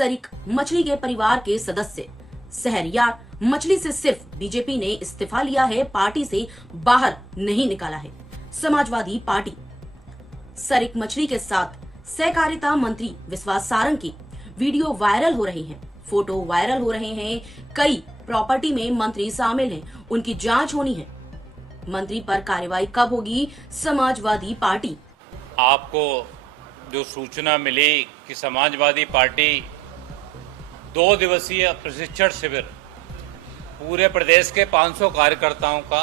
सरिक मछली के परिवार के सदस्य शहरयार मछली से सिर्फ बीजेपी ने इस्तीफा लिया है, पार्टी से बाहर नहीं निकाला है। समाजवादी पार्टी सरिक मछली के साथ सहकारिता मंत्री विश्वास सारंग की वीडियो वायरल हो रही है, फोटो वायरल हो रहे हैं। कई प्रॉपर्टी में मंत्री शामिल हैं, उनकी जांच होनी है। मंत्री पर कार्रवाई कब होगी? समाजवादी पार्टी। आपको जो सूचना मिली कि समाजवादी पार्टी 2 दिवसीय प्रशिक्षण शिविर पूरे प्रदेश के 500 कार्यकर्ताओं का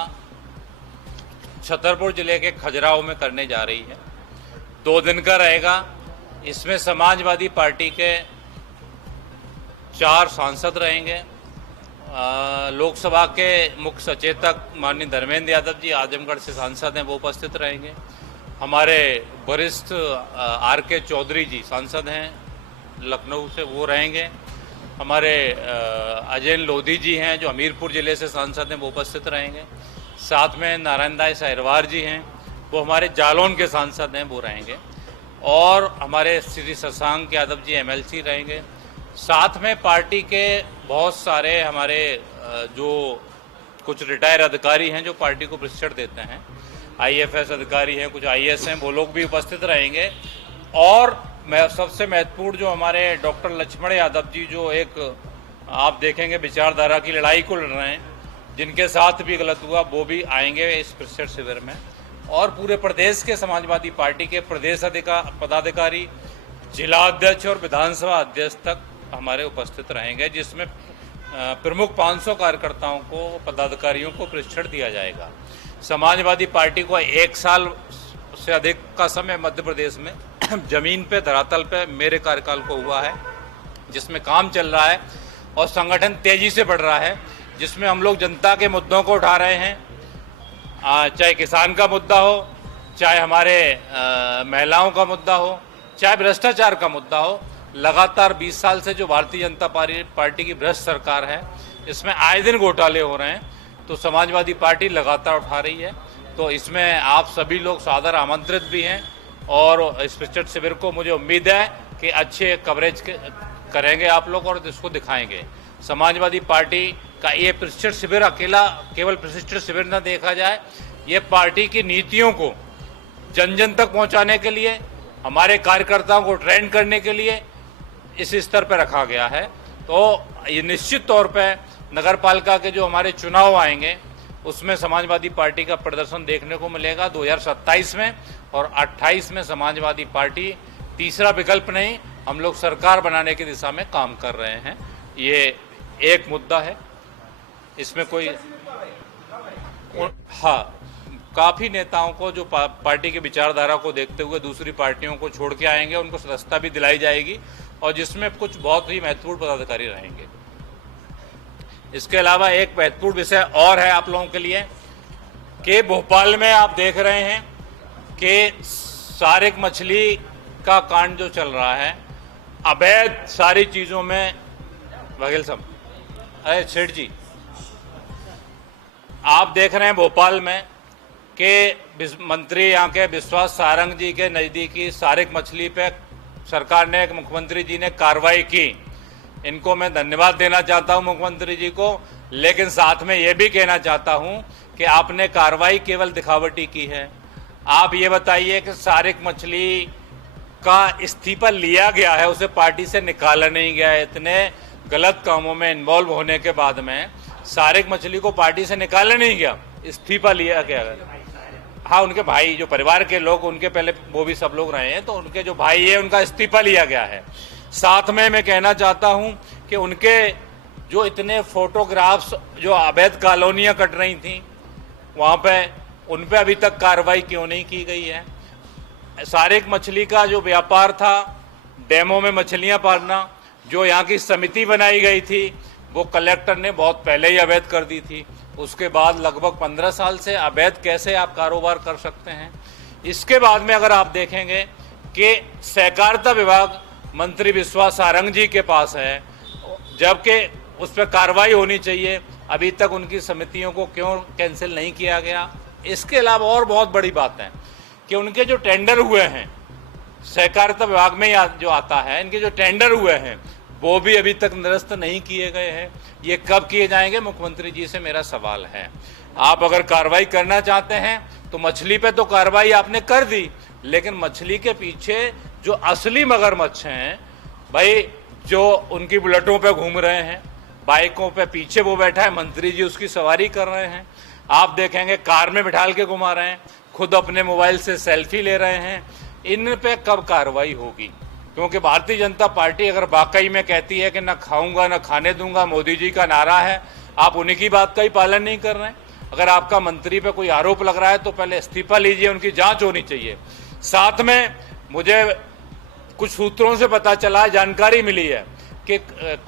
छतरपुर जिले के खजुराहो में करने जा रही है। 2 दिन का रहेगा। इसमें समाजवादी पार्टी के 4 सांसद रहेंगे। लोकसभा के मुख्य सचेतक माननीय धर्मेंद्र यादव जी आजमगढ़ से सांसद हैं, वो उपस्थित रहेंगे। हमारे वरिष्ठ RK चौधरी जी सांसद हैं लखनऊ से, वो रहेंगे। हमारे अजय लोधी जी हैं जो हमीरपुर जिले से सांसद हैं, वो उपस्थित रहेंगे। साथ में नारायण दास अहिरवार जी हैं, वो हमारे जालौन के सांसद हैं, वो रहेंगे। और हमारे श्री शशांक यादव जी MLC रहेंगे। साथ में पार्टी के बहुत सारे हमारे जो कुछ रिटायर अधिकारी हैं जो पार्टी को प्रशिक्षण देते हैं, IFS अधिकारी हैं, कुछ IAS हैं, वो लोग भी उपस्थित रहेंगे। और मैं सबसे महत्वपूर्ण जो हमारे डॉक्टर लक्ष्मण यादव जी, जो एक आप देखेंगे विचारधारा की लड़ाई को लड़ रहे हैं, जिनके साथ भी गलत हुआ, वो भी आएंगे इस प्रशिक्षण शिविर में। और पूरे प्रदेश के समाजवादी पार्टी के प्रदेश पदाधिकारी, जिला अध्यक्ष और विधानसभा अध्यक्ष तक हमारे उपस्थित रहेंगे, जिसमें प्रमुख 500 कार्यकर्ताओं को, पदाधिकारियों को प्रशिक्षण दिया जाएगा। समाजवादी पार्टी को 1 साल से अधिक का समय मध्य प्रदेश में जमीन पे, धरातल पे मेरे कार्यकाल को हुआ है, जिसमें काम चल रहा है और संगठन तेजी से बढ़ रहा है, जिसमें हम लोग जनता के मुद्दों को उठा रहे हैं। चाहे किसान का मुद्दा हो, चाहे हमारे महिलाओं का मुद्दा हो, चाहे भ्रष्टाचार का मुद्दा हो। लगातार 20 साल से जो भारतीय जनता पार्टी की भ्रष्ट सरकार है, इसमें आए दिन घोटाले हो रहे हैं, तो समाजवादी पार्टी लगातार उठा रही है। तो इसमें आप सभी लोग सादर आमंत्रित भी हैं और इस प्रशिक्षण शिविर को मुझे उम्मीद है कि अच्छे कवरेज करेंगे आप लोग और इसको दिखाएंगे। समाजवादी पार्टी का ये प्रशिक्षण शिविर अकेला केवल प्रशिक्षण शिविर न देखा जाए, ये पार्टी की नीतियों को जन जन तक पहुंचाने के लिए, हमारे कार्यकर्ताओं को ट्रेन करने के लिए इस स्तर पर रखा गया है। तो ये निश्चित तौर पर नगर पालिका के जो हमारे चुनाव आएंगे, उसमें समाजवादी पार्टी का प्रदर्शन देखने को मिलेगा 2027 में। और 28 में समाजवादी पार्टी तीसरा विकल्प नहीं, हम लोग सरकार बनाने की दिशा में काम कर रहे हैं। ये एक मुद्दा है, इसमें कोई हाँ, काफ़ी नेताओं को जो पार्टी की विचारधारा को देखते हुए दूसरी पार्टियों को छोड़ के आएंगे, उनको सदस्यता भी दिलाई जाएगी और जिसमें कुछ बहुत ही महत्वपूर्ण पदाधिकारी रहेंगे। इसके अलावा एक महत्वपूर्ण विषय और है आप लोगों के लिए कि भोपाल में आप देख रहे हैं कि सारिक मछली का कांड जो चल रहा है, अवैध सारी चीज़ों में वकील साहब, अरे सेठ जी, आप देख रहे हैं भोपाल में कि मंत्री यहाँ के विश्वास सारंग जी के नज़दीकी सारिक मछली पे सरकार ने, मुख्यमंत्री जी ने कार्रवाई की। इनको मैं धन्यवाद देना चाहता हूँ मुख्यमंत्री जी को, लेकिन साथ में ये भी कहना चाहता हूँ कि आपने कार्रवाई केवल दिखावटी की है। आप ये बताइए कि सारिक मछली का इस्तीफा लिया गया है, उसे पार्टी से निकाला नहीं गया है। इतने गलत कामों में इन्वॉल्व होने के बाद में सारिक मछली को पार्टी से निकाला नहीं गया, इस्तीफा लिया गया है। हाँ, उनके भाई जो परिवार के लोग, उनके पहले वो भी सब लोग रहे हैं, तो उनके जो भाई है उनका इस्तीफा लिया गया है। साथ में मैं कहना चाहता हूं कि उनके जो इतने फोटोग्राफ्स जो अवैध कॉलोनियां कट रही थी वहां पे, उन पे अभी तक कार्रवाई क्यों नहीं की गई है। सारिक मछली का जो व्यापार था, डैमों में मछलियां पालना, जो यहाँ की समिति बनाई गई थी, वो कलेक्टर ने बहुत पहले ही अवैध कर दी थी। उसके बाद लगभग 15 साल से अवैध कैसे आप कारोबार कर सकते हैं। इसके बाद में अगर आप देखेंगे कि सहकारिता विभाग मंत्री विश्वास सारंग जी के पास है, जबकि उस पर कार्रवाई होनी चाहिए, अभी तक उनकी समितियों को क्यों कैंसिल नहीं किया गया। इसके अलावा और बहुत बड़ी बात है कि उनके जो टेंडर हुए हैं सहकारिता विभाग में जो आता है, इनके जो टेंडर हुए हैं वो भी अभी तक निरस्त नहीं किए गए हैं। ये कब किए जाएंगे, मुख्यमंत्री जी से मेरा सवाल है। आप अगर कार्रवाई करना चाहते हैं तो मछली पे तो कार्रवाई आपने कर दी, लेकिन मछली के पीछे जो असली मगरमच्छ हैं भाई, जो उनकी बुलेटों पे घूम रहे हैं, बाइकों पे पीछे वो बैठा है, मंत्री जी उसकी सवारी कर रहे हैं, आप देखेंगे कार में बिठाल के घुमा रहे हैं, खुद अपने मोबाइल से सेल्फी ले रहे हैं, इन पे कब कार्रवाई होगी? क्योंकि भारतीय जनता पार्टी अगर वाकई में कहती है कि न खाऊंगा न खाने दूंगा, मोदी जी का नारा है, आप उन्हीं की बात का ही पालन नहीं कर रहे हैं। अगर आपका मंत्री पे कोई आरोप लग रहा है तो पहले इस्तीफा लीजिए, उनकी जांच होनी चाहिए। साथ में मुझे कुछ सूत्रों से पता चला, जानकारी मिली है कि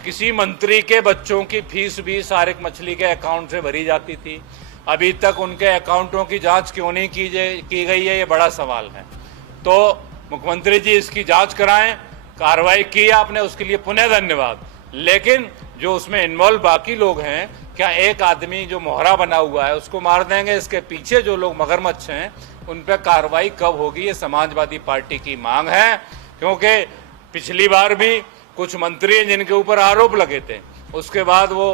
किसी मंत्री के बच्चों की फीस भी सारिक मछली के अकाउंट से भरी जाती थी। अभी तक उनके अकाउंटों की जांच क्यों नहीं की गई है, ये बड़ा सवाल है। तो मुख्यमंत्री जी इसकी जांच कराएं। कार्रवाई की आपने, उसके लिए पुनः धन्यवाद। लेकिन जो उसमें इन्वॉल्व बाकी लोग हैं, क्या एक आदमी जो मोहरा बना हुआ है उसको मार देंगे? इसके पीछे जो लोग मगरमच्छ हैं उन पर कार्रवाई कब होगी, ये समाजवादी पार्टी की मांग है। क्योंकि पिछली बार भी कुछ मंत्री हैं जिनके ऊपर आरोप लगे थे, उसके बाद वो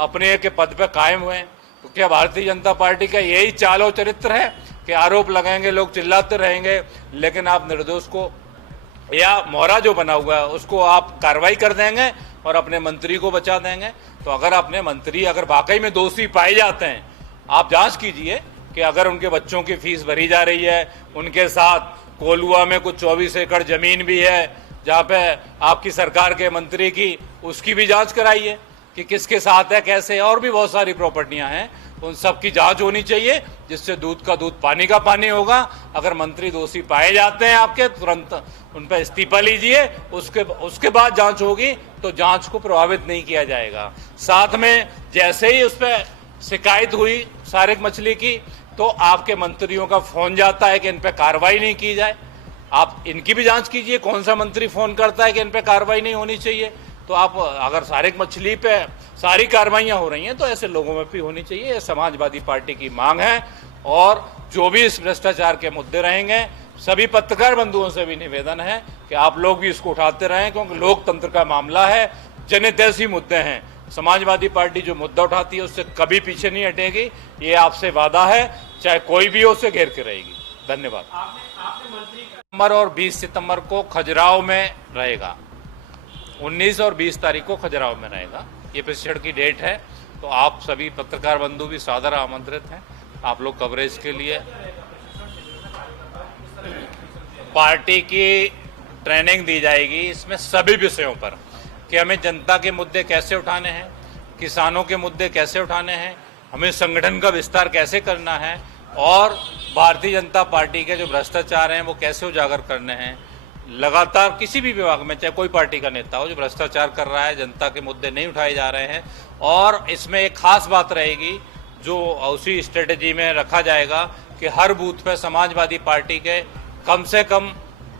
अपने के पद पे कायम हुए। तो क्या भारतीय जनता पार्टी का यही चाल और चरित्र है कि आरोप लगाएंगे, लोग चिल्लाते रहेंगे, लेकिन आप निर्दोष को या मोहरा जो बना हुआ है उसको आप कार्रवाई कर देंगे और अपने मंत्री को बचा देंगे? तो अगर अपने मंत्री अगर वाकई में दोषी पाए जाते हैं, आप जांच कीजिए कि अगर उनके बच्चों की फीस भरी जा रही है, उनके साथ कोलुआ में कुछ 24 एकड़ जमीन भी है जहाँ पे आपकी सरकार के मंत्री की, उसकी भी जांच कराइए कि किसके साथ है, कैसे है। और भी बहुत सारी प्रॉपर्टियां हैं, उन सब की जांच होनी चाहिए, जिससे दूध का दूध पानी का पानी होगा। अगर मंत्री दोषी पाए जाते हैं आपके, तुरंत उन पर इस्तीफा लीजिए, उसके बाद जांच होगी, तो जांच को प्रभावित नहीं किया जाएगा। साथ में जैसे ही उस पर शिकायत हुई सारिक मछली की, तो आपके मंत्रियों का फोन जाता है कि इन पर कार्रवाई नहीं की जाए। आप इनकी भी जांच कीजिए, कौन सा मंत्री फोन करता है कि इन पर कार्रवाई नहीं होनी चाहिए। तो आप अगर सारिक मछली पे सारी कार्रवाइयां हो रही हैं तो ऐसे लोगों में भी होनी चाहिए। ये समाजवादी पार्टी की मांग है। और जो भी इस भ्रष्टाचार के मुद्दे रहेंगे, सभी पत्रकार बंधुओं से भी निवेदन है कि आप लोग भी इसको उठाते रहें, क्योंकि लोकतंत्र का मामला है, जनहितैषी मुद्दे हैं। समाजवादी पार्टी जो मुद्दा उठाती है उससे कभी पीछे नहीं हटेगी, ये आपसे वादा है, चाहे कोई भी हो, उसे घेर के रहेगी। धन्यवाद। सितंबर और 20 सितंबर को खजुराहो में रहेगा, 19 और 20 तारीख को खजुराहो में रहेगा। ये प्रशिक्षण की डेट है, तो आप सभी पत्रकार बंधु भी सादर आमंत्रित हैं। आप लोग कवरेज के लिए पार्टी की ट्रेनिंग दी जाएगी, इसमें सभी विषयों पर कि हमें जनता के मुद्दे कैसे उठाने हैं, किसानों के मुद्दे कैसे उठाने हैं, हमें संगठन का विस्तार कैसे करना है, और भारतीय जनता पार्टी के जो भ्रष्टाचार हैं वो कैसे उजागर करने हैं। लगातार किसी भी विभाग में, चाहे कोई पार्टी का नेता हो, जो भ्रष्टाचार कर रहा है, जनता के मुद्दे नहीं उठाए जा रहे हैं। और इसमें एक खास बात रहेगी जो उसी स्ट्रेटेजी में रखा जाएगा कि हर बूथ पे समाजवादी पार्टी के कम से कम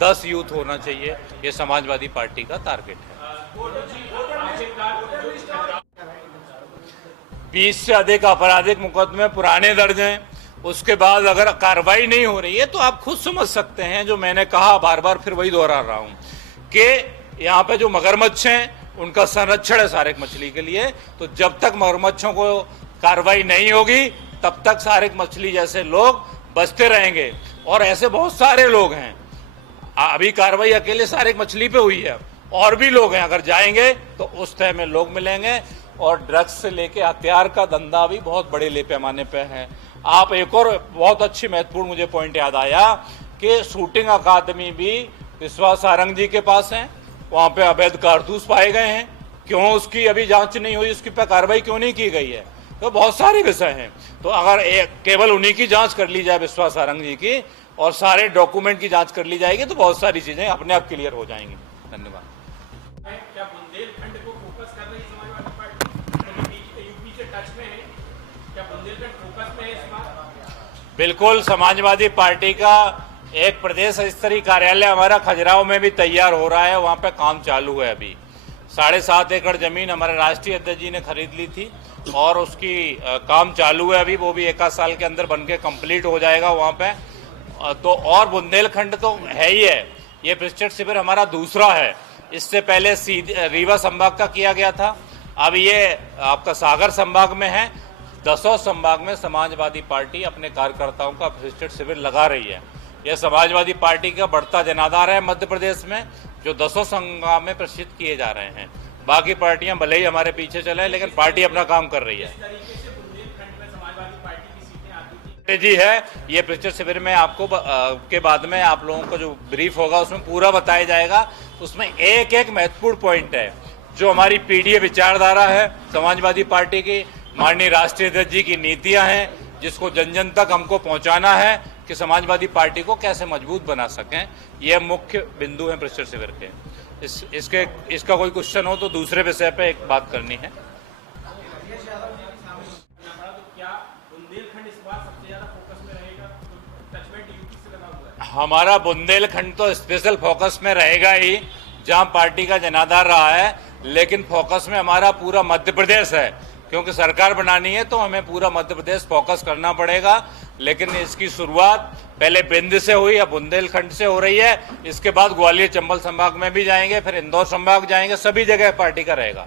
10 यूथ होना चाहिए। ये समाजवादी पार्टी का टारगेट है। 20 से अधिक आपराधिक मुकदमे पुराने दर्ज हैं, उसके बाद अगर कार्रवाई नहीं हो रही है तो आप खुद समझ सकते हैं, जो मैंने कहा बार बार फिर वही दोहरा रहा हूं कि यहाँ पे जो मगरमच्छ हैं उनका संरक्षण है सारिक मछली के लिए। तो जब तक मगरमच्छों को कार्रवाई नहीं होगी तब तक सारिक मछली जैसे लोग बचते रहेंगे। और ऐसे बहुत सारे लोग हैं, अभी कार्रवाई अकेले सारिक मछली पे हुई है, और भी लोग हैं, अगर जाएंगे तो उस तरह में लोग मिलेंगे। और ड्रग्स से लेके हथियार का धंधा भी बहुत बड़े ले पैमाने पे है। आप एक और बहुत अच्छी महत्वपूर्ण मुझे पॉइंट याद आया कि शूटिंग अकादमी भी विश्वास सारंग जी के पास है, वहां पे अवैध कारतूस पाए गए हैं, क्यों उसकी अभी जांच नहीं हुई, उसकी पे कार्रवाई क्यों नहीं की गई है। तो बहुत सारे विषय हैं। तो अगर केवल उन्हीं की जांच कर ली जाए, विश्वास सारंग जी की, और सारे डॉक्यूमेंट की जांच कर ली जाएगी, तो बहुत सारी चीजें अपने आप क्लियर हो जाएंगी। धन्यवाद। क्या बुंदेलखंड को फोकस कर रही समाजवादी पार्टी? यूपी से टच में है, क्या बुंदेलखंड फोकस में है इस बार? बिल्कुल, समाजवादी पार्टी का एक प्रदेश स्तरीय कार्यालय हमारा खजुराहो में भी तैयार हो रहा है, वहां पे काम चालू है। अभी 7.5 एकड़ जमीन हमारे राष्ट्रीय अध्यक्ष जी ने खरीद ली थी और उसकी काम चालू है अभी, वो भी 1 साल के अंदर बनके कंप्लीट हो जाएगा वहां पे। तो और बुंदेलखंड तो है ही है, ये प्रशिक्षण शिविर हमारा दूसरा है। इससे पहले रीवा संभाग का किया गया था। अब ये आपका सागर संभाग में है। 10 संभाग में समाजवादी पार्टी अपने कार्यकर्ताओं का प्रशिक्षण शिविर लगा रही है। यह समाजवादी पार्टी का बढ़ता जनाधार है मध्य प्रदेश में, जो 10 संभाग में प्रशिक्षित किए जा रहे हैं। बाकी पार्टियां भले ही हमारे पीछे चले, लेकिन पार्टी अपना काम कर रही है। जी है, ये प्रशिक्षण शिविर में आपको के बाद में आप लोगों को जो ब्रीफ होगा उसमें पूरा बताया जाएगा। उसमें एक एक महत्वपूर्ण पॉइंट है जो हमारी पीडीए विचारधारा है समाजवादी पार्टी की, माननीय राष्ट्रीय अध्यक्ष जी की नीतियां हैं, जिसको जन जन तक हमको पहुंचाना है कि समाजवादी पार्टी को कैसे मजबूत बना सकें। यह मुख्य बिंदु है प्रशिक्षण शिविर के। इसका कोई क्वेश्चन हो तो दूसरे विषय पे एक बात करनी है। हमारा बुंदेलखंड तो स्पेशल फोकस में रहेगा ही, जहां पार्टी का जनाधार रहा है, लेकिन फोकस में हमारा पूरा मध्य प्रदेश है, क्योंकि सरकार बनानी है तो हमें पूरा मध्य प्रदेश फोकस करना पड़ेगा। लेकिन इसकी शुरुआत पहले बिंद से हुई, अब बुंदेलखंड से हो रही है। इसके बाद ग्वालियर चंबल संभाग में भी जाएंगे, फिर इंदौर संभाग जाएंगे, सभी जगह पार्टी का रहेगा।